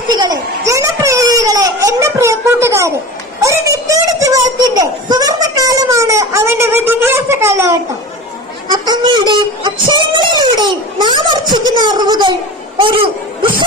വിദ്യാർത്ഥികളെ, ജനപ്രതിനിധികളെ, എന്റെ പ്രിയ കൂട്ടുകാരെ, ഒരു വ്യക്തിയുടെ ജീവിതത്തിന്റെ സുവർണ്ണ കാലമാണ് അവന്റെ വിദ്യാഭ്യാസ കാലഘട്ടം. അക്കങ്ങളുടെയും അക്ഷരങ്ങളിലൂടെയും നാം അർച്ചിക്കുന്ന അറിവുകൾ ഒരു വിശ്വ